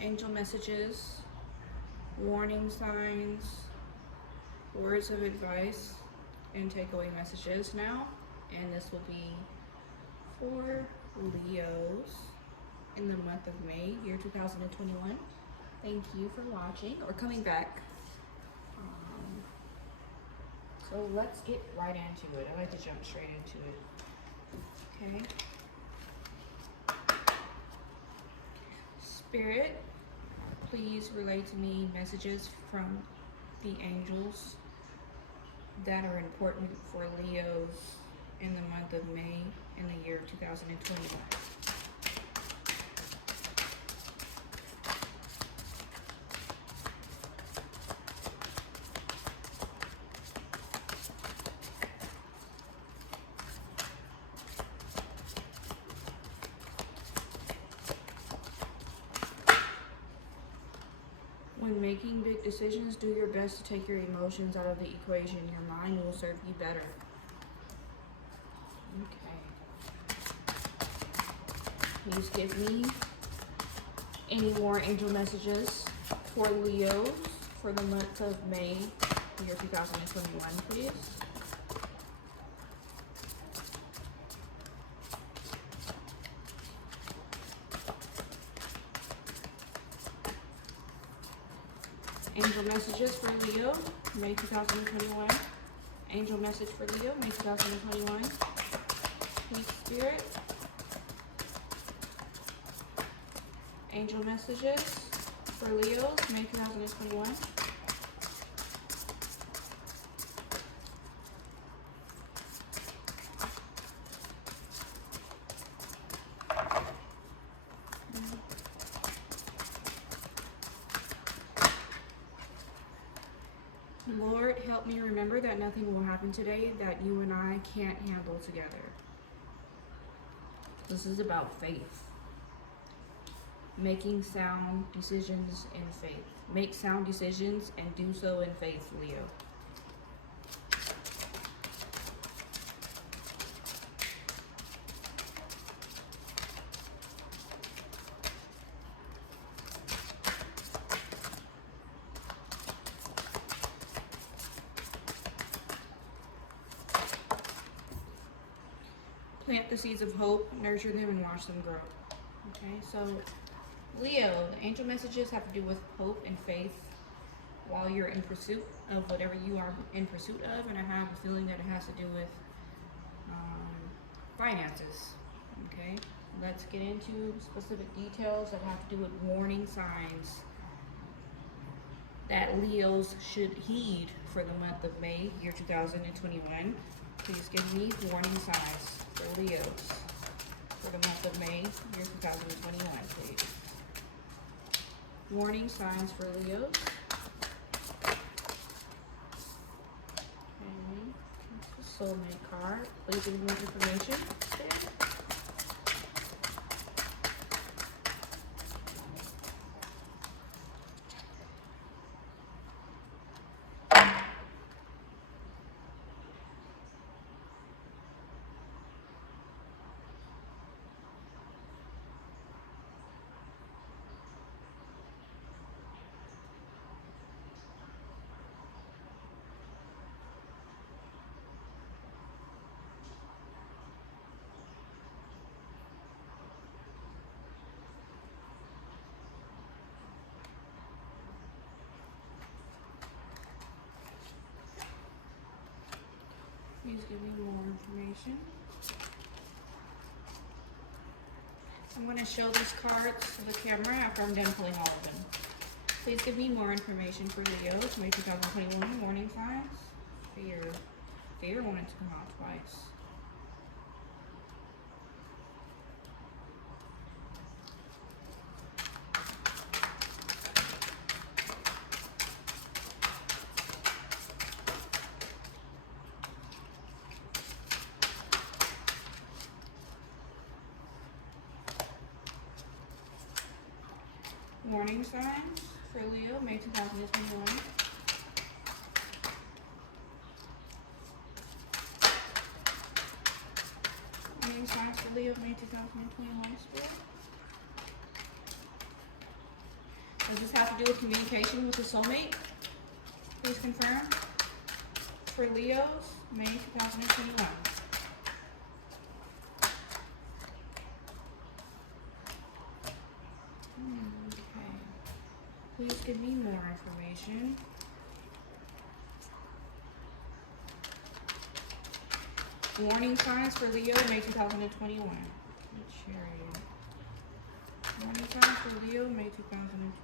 angel messages, warning signs, words of advice, and takeaway messages now. And this will be for Leos in the month of May, year 2021. Thank you for watching or coming back. So let's get right into it. I like to jump straight into it. Okay. Spirit, please relay to me messages from the angels that are important for Leos in the month of May in the year 2021. When making big decisions, do your best to take your emotions out of the equation. Your mind will serve you better. Okay. Please give me any more angel messages for Leos for the month of May, year 2021, please. Angel messages for Leo, May 2021. Angel message for Leo, May 2021. Please, Spirit. Angel messages for Leos, May 2021. Lord, help me remember that nothing will happen today that you and I can't handle together. This is about faith. Making sound decisions in faith. Make sound decisions and do so in faith, Leo. Plant the seeds of hope, nurture them, and watch them grow. Okay, so Leo, angel messages have to do with hope and faith while you're in pursuit of whatever you are in pursuit of, and I have a feeling that it has to do with finances. Okay, let's get into specific details that have to do with warning signs that Leos should heed for the month of May, year 2021. Please give me warning signs for Leos for the month of May, year 2021, please. Warning signs for Leos. Okay, that's the soulmate card. Please give me more information. Please give me more information. I'm going to show these cards to the camera after I'm done pulling all of them. Please give me more information for Leos, May 2021 warning signs. Fear. Fear wanted to come out twice. Warning signs for Leo, May 2021. Warning signs for Leo, May 2021, Spirit. Does this have to do with communication with the soulmate? Please confirm. For Leos, May 2021. Okay. Please give me more information. Warning signs for Leo, May 2021. Chariot. Warning signs for Leo, May 2021.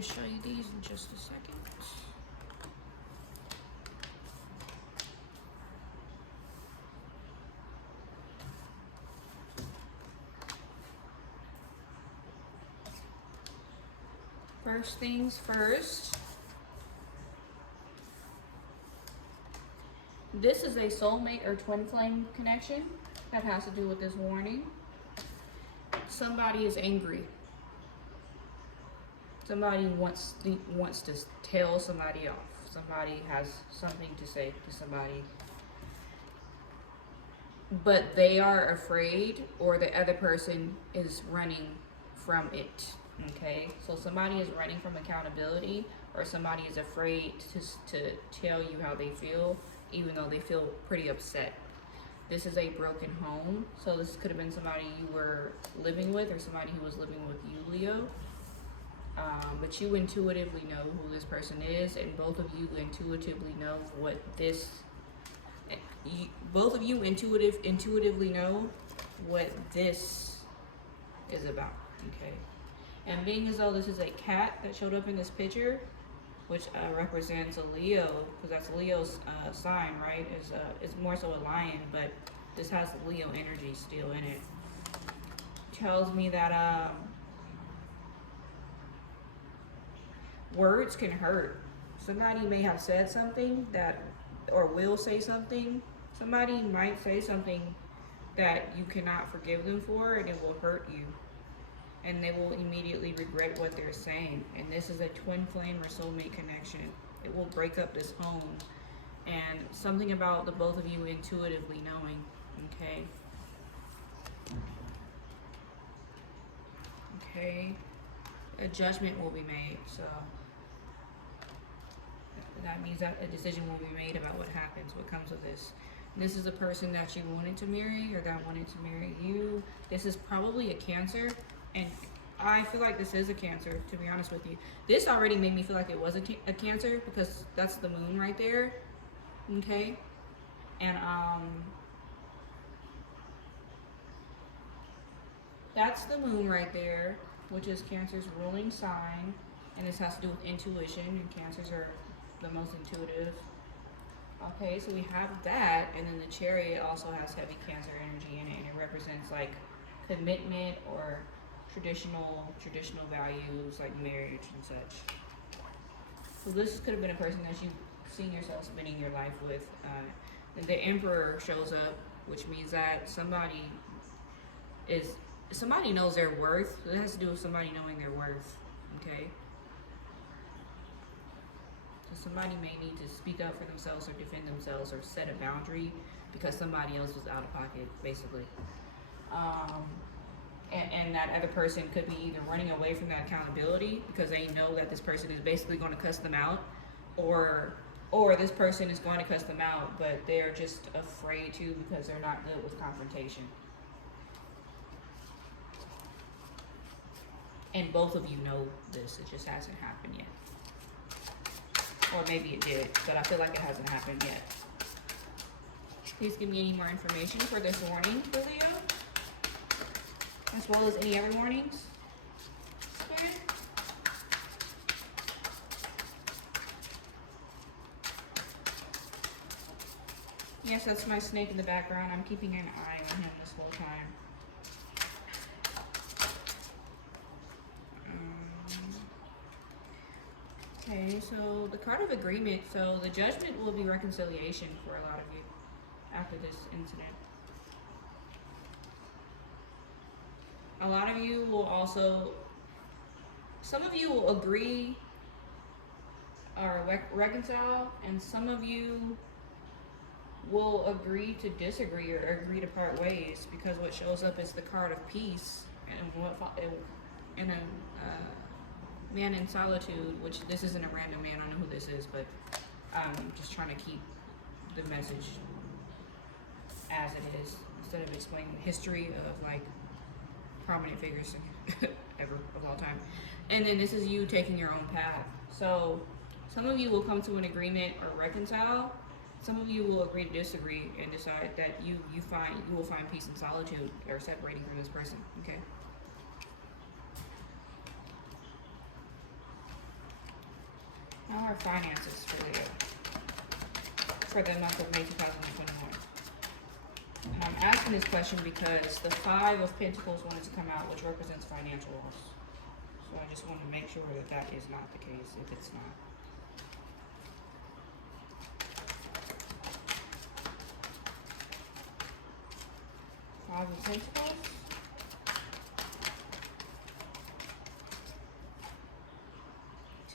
Show you these in just a second. First things first. This is a soulmate or twin flame connection that has to do with this warning. Somebody is angry. Somebody wants to tell somebody off. Somebody has something to say to somebody. But they are afraid, or the other person is running from it. Okay? So somebody is running from accountability, or somebody is afraid to tell you how they feel, even though they feel pretty upset. This is a broken home. So this could have been somebody you were living with, or somebody who was living with you, Leo. But you intuitively know who this person is, and both of you intuitively know what this. Both of you intuitively know what this is about. Okay, and being as though this is a cat that showed up in this picture, which represents a Leo, because that's Leo's sign, right? Is more so a lion, but this has Leo energy still in it. Tells me that words can hurt. Somebody may have said something that, or will say something. Somebody might say something that you cannot forgive them for, and it will hurt you. And they will immediately regret what they're saying. And this is a twin flame or soulmate connection. It will break up this home. And something about the both of you intuitively knowing. Okay. Okay. A judgment will be made. So that means that a decision will be made about what happens, what comes of this. And this is a person that you wanted to marry, or that wanted to marry you. This is probably a Cancer, and I feel like this is a Cancer, to be honest with you. This already made me feel like it was a Cancer, because that's the moon right there. Okay? And that's the moon right there, which is Cancer's ruling sign, and this has to do with intuition, and Cancers are the most intuitive. Okay, so we have that, and then the Chariot also has heavy Cancer energy in it, and it represents like commitment or traditional values like marriage and such. So this could have been a person that you've seen yourself spending your life with. And the Emperor shows up, which means that somebody knows their worth. It has to do with somebody knowing their worth. Okay. So somebody may need to speak up for themselves, or defend themselves, or set a boundary because somebody else was out of pocket, basically. And that other person could be either running away from that accountability because they know that this person is basically going to cuss them out, or this person is going to cuss them out, but they're just afraid to because they're not good with confrontation. And both of you know this, it just hasn't happened yet. Or maybe it did, but I feel like it hasn't happened yet. Please give me any more information for this warning for Leo, as well as any other warnings. Spirit. Yes, that's my snake in the background. I'm keeping an eye on him this whole time. Okay, so the card of agreement. So the judgment will be reconciliation for a lot of you after this incident. A lot of you will also, some of you will agree or reconcile, and some of you will agree to disagree or agree to part ways, because what shows up is the card of peace and a man in solitude, which this isn't a random man. I don't know who this is, but I'm just trying to keep the message as it is instead of explaining the history of like prominent figures ever of all time. And then this is you taking your own path. So some of you will come to an agreement or reconcile. Some of you will agree to disagree and decide that you will find peace in solitude or separating from this person. Okay. Now our finances for Leo for the month of May 2021. And I'm asking this question because the Five of Pentacles wanted to come out, which represents financial loss. So I just want to make sure that that is not the case, if it's not. Five of Pentacles.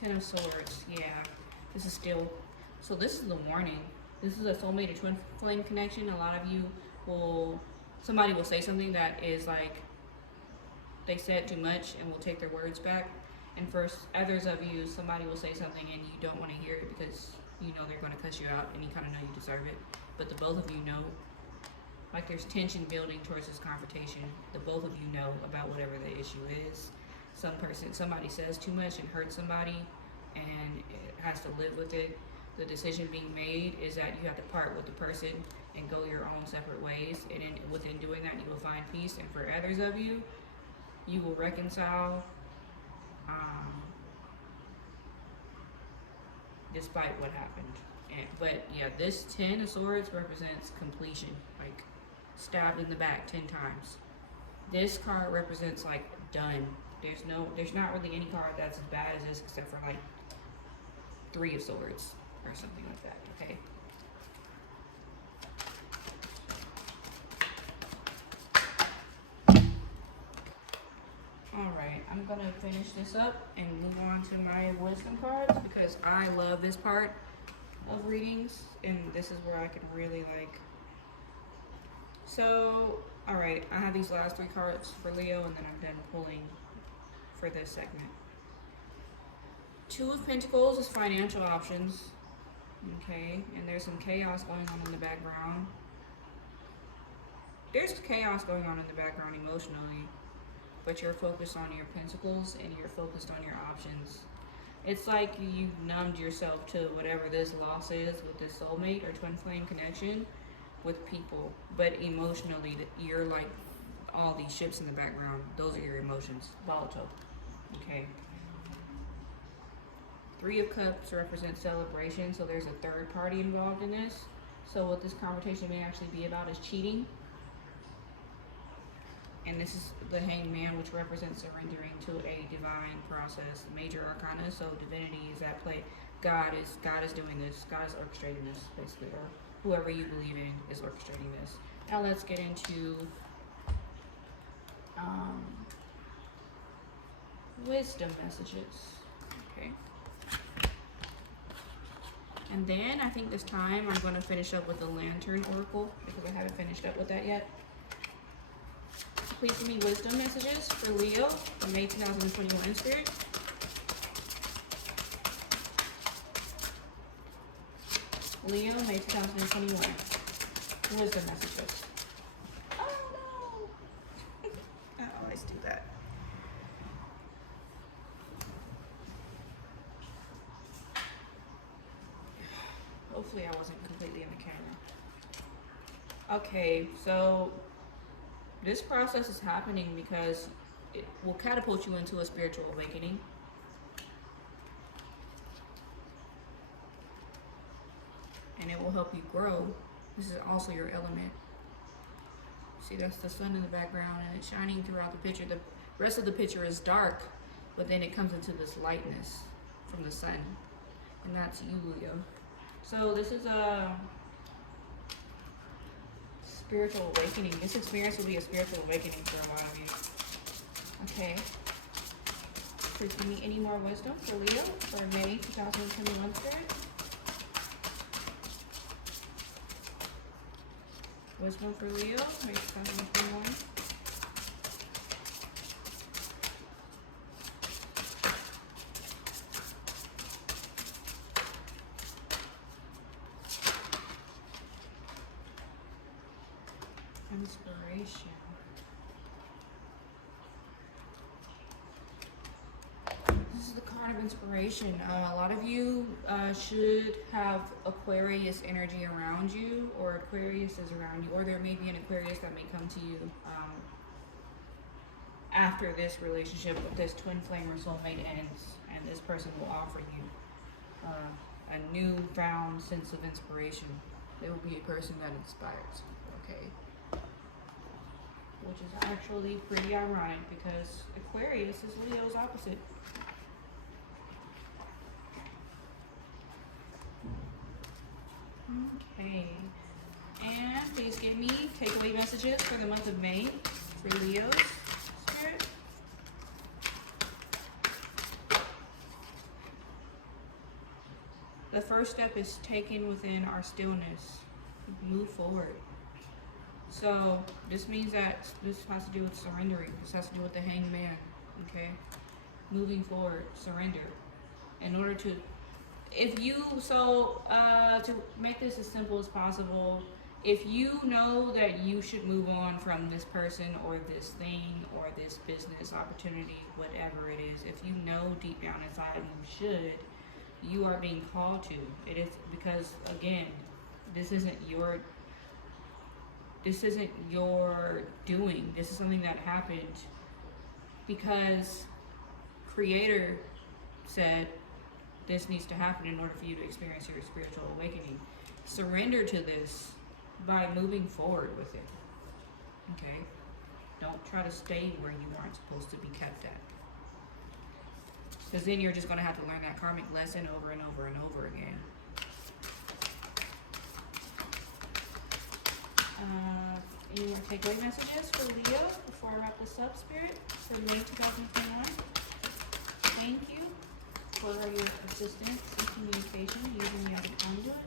Ten of Swords. Yeah, this is still, so this is the warning. This is a soulmate or twin flame connection. A lot of you will, somebody will say something that is like, they said too much and will take their words back. And for others of you, somebody will say something and you don't want to hear it because you know they're going to cuss you out and you kind of know you deserve it. But the both of you know, like there's tension building towards this confrontation. The both of you know about whatever the issue is. Somebody says too much and hurts somebody and it has to live with it. The decision being made is that you have to part with the person and go your own separate ways. And within doing that, you will find peace. And for others of you, you will reconcile despite what happened. But yeah, this 10 of Swords represents completion, like stabbed in the back 10 times. This card represents like done. There's not really any card that's as bad as this except for like 3 of Swords or something like that, okay? Alright, I'm gonna finish this up and move on to my wisdom cards because I love this part of readings and this is where I can really like. So, alright, I have these last 3 cards for Leo and then I'm done pulling for this segment. 2 of Pentacles is financial options, okay, and there's some chaos going on in the background. There's chaos going on in the background emotionally, but you're focused on your pentacles and you're focused on your options. It's like you've numbed yourself to whatever this loss is with this soulmate or twin flame connection with people, but emotionally you're like all these ships in the background. Those are your emotions. Volatile, okay. 3 of Cups represents celebration, so there's a third party involved in this. So what this conversation may actually be about is cheating. And this is the Hanged Man, which represents surrendering to a divine process, major arcana. So divinity is at play. God is doing this. God is orchestrating this, basically, or whoever you believe in is orchestrating this. Now let's get into wisdom messages. Okay. And then I think this time I'm going to finish up with the Lantern Oracle because I haven't finished up with that yet. Please give me wisdom messages for Leo for May 2021 spirit. Leo, May 2021. Wisdom messages. Oh no! I always do that. Hopefully I wasn't completely in the camera. Okay, so this process is happening because it will catapult you into a spiritual awakening. And it will help you grow. This is also your element. See, that's the sun in the background and it's shining throughout the picture. The rest of the picture is dark, but then it comes into this lightness. from the sun, and that's you, Leo. So this is a spiritual awakening. This experience will be a spiritual awakening for a lot of you. Okay. Please give me any more wisdom for Leo for May 2021 spirit. Wisdom for Leo, May 2021. Inspiration. This is the card of inspiration. A lot of you should have Aquarius energy around you, or Aquarius is around you, or there may be an Aquarius that may come to you after this relationship with this twin flame or soulmate ends, and this person will offer you a newfound sense of inspiration. There will be a person that inspires you, okay? Which is actually pretty ironic because Aquarius is Leo's opposite. Okay. And please give me takeaway messages for the month of May for Leo's spirit. The first step is taken within our stillness. Move forward. So this means that this has to do with surrendering. This has to do with the hanged man, okay? Moving forward, surrender. In order to, to make this as simple as possible, if you know that you should move on from this person or this thing or this business opportunity, whatever it is, if you know deep down inside you should, you are being called to. It is because, again, this isn't your doing. This is something that happened because Creator said this needs to happen in order for you to experience your spiritual awakening. Surrender to this by moving forward with it. Okay? Don't try to stay where you aren't supposed to be kept at. Because then you're just going to have to learn that karmic lesson over and over and over again. Any more takeaway messages for Leo before I wrap this up, Spirit, for May 2021? Thank you for your assistance in communication using me as a conduit.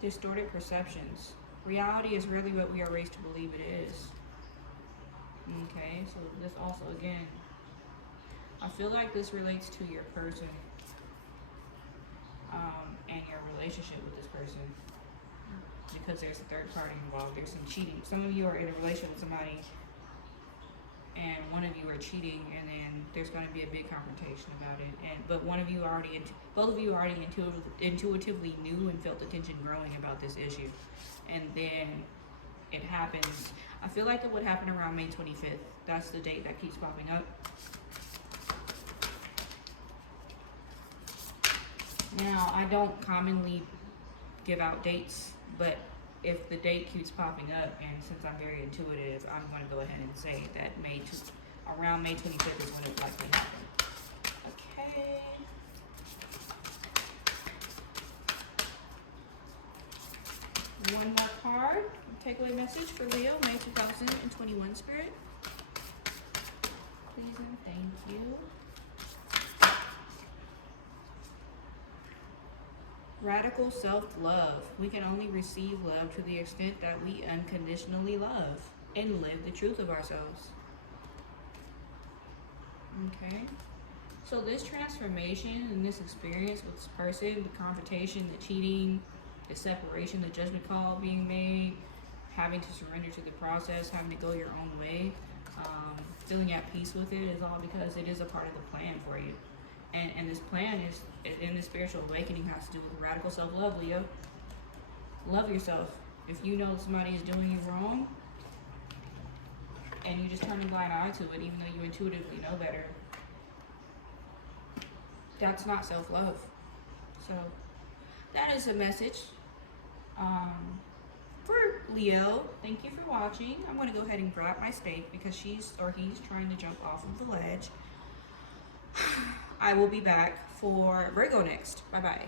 Distorted perceptions. Reality is really what we are raised to believe it is. Okay, so this also, again, I feel like this relates to your person and your relationship with this person. Because there's a third party involved, there's some cheating. Some of you are in a relationship with somebody and one of you are cheating, and then there's going to be a big confrontation about it. But both of you already intuitively knew and felt the tension growing about this issue, and then it happens. I feel like it would happen around May 25th. That's the date that keeps popping up. Now, I don't commonly give out dates, but if the date keeps popping up, and since I'm very intuitive, I'm going to go ahead and say that around May 25th is when it's likely to happen. Okay. One more card. Takeaway message for Leo, May 2021 Spirit. Please and thank you. Radical self-love. We can only receive love to the extent that we unconditionally love and live the truth of ourselves. Okay. So this transformation and this experience with this person, the confrontation, the cheating, the separation, the judgment call being made, having to surrender to the process, having to go your own way, feeling at peace with it is all because it is a part of the plan for you. And this plan is, in the spiritual awakening, has to do with radical self-love, Leo. Love yourself. If you know somebody is doing you wrong, and you just turn a blind eye to it, even though you intuitively know better, that's not self-love. So, that is a message for Leo. Thank you for watching. I'm going to go ahead and grab my stake because he's trying to jump off of the ledge. I will be back for Virgo next. Bye bye.